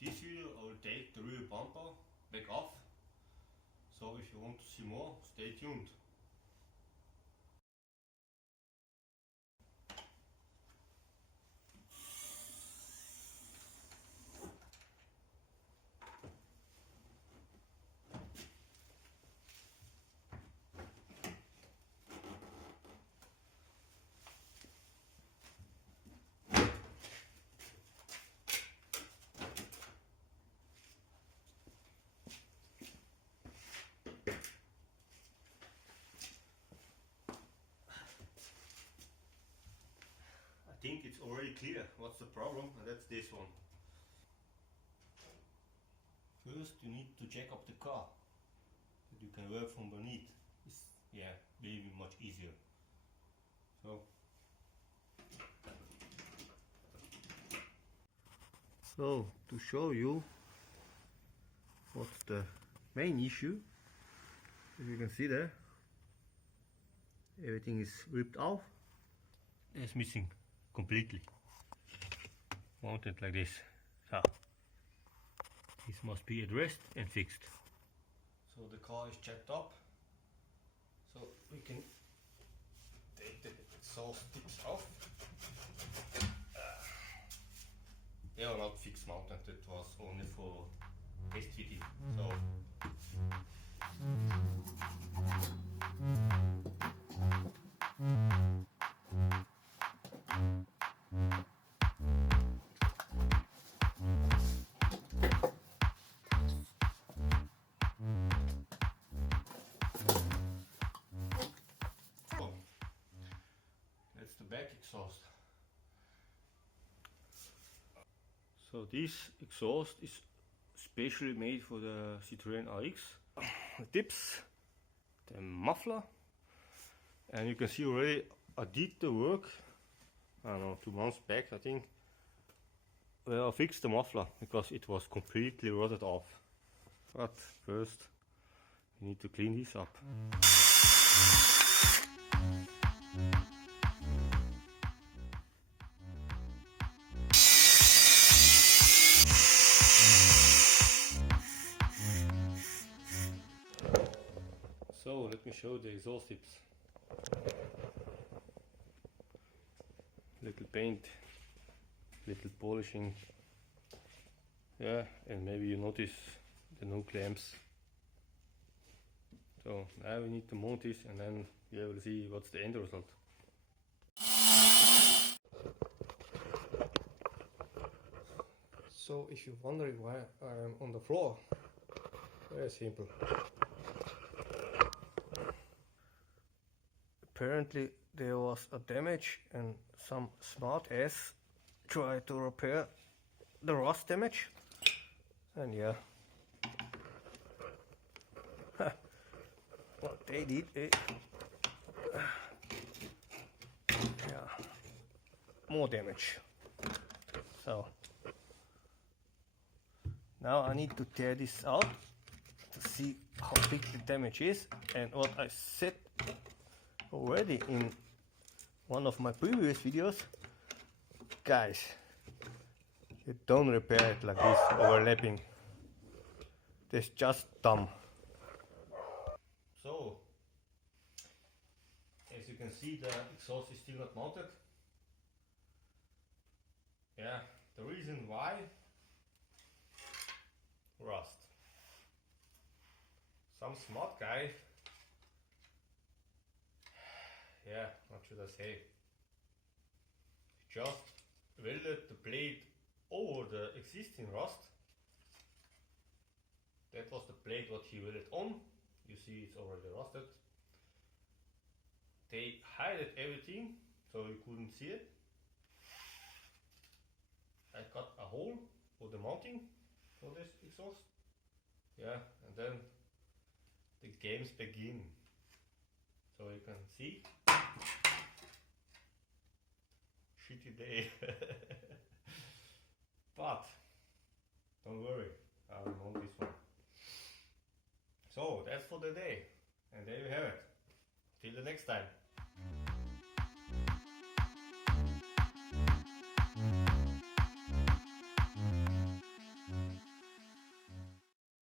this video I will take the rear bumper back off, so if you want to see more, stay tuned. I think it's already clear what's the problem, and that's this one. First you need to jack up the car that you can work from beneath. It's, yeah, maybe much easier. So to show you what's the main issue, as you can see there, everything is ripped off. It's missing completely. Mounted like this. So this must be addressed and fixed. So the car is jacked up, so we can take the exhaust tips off. They are not fixed mounted, it was only for test fitting. So that's the back exhaust. So this exhaust is specially made for the Citroën RX. The tips, the muffler, and you can see already I did the work, I don't know, 2 months back I think, where I fixed the muffler because it was completely rotted off. But first we need to clean this up. So let me show the exhaust tips. Little paint, little polishing. Yeah, and maybe you notice the no clamps. So now we need to mount this, and then we will see what's the end result. So if you're wondering why I'm on the floor, very simple. Apparently there was a damage and some smart ass tried to repair the rust damage, and yeah, what they did, yeah, more damage. So now I need to tear this out to see how big the damage is, and what I said already in one of my previous videos, guys, you don't repair it like this, overlapping. That's just dumb. So as you can see, the exhaust is still not mounted. Yeah, the reason why: rust. Some smart guy, yeah, what should I say, just welded the blade over the existing rust. That was the blade what he welded on. You see it's already rusted. They hid everything so you couldn't see it. I cut a hole for the mounting for this exhaust. Yeah, and then the games begin. So you can see, shitty day. But don't worry, I will mount this one. So that's for the day, and there you have it. Till the next time.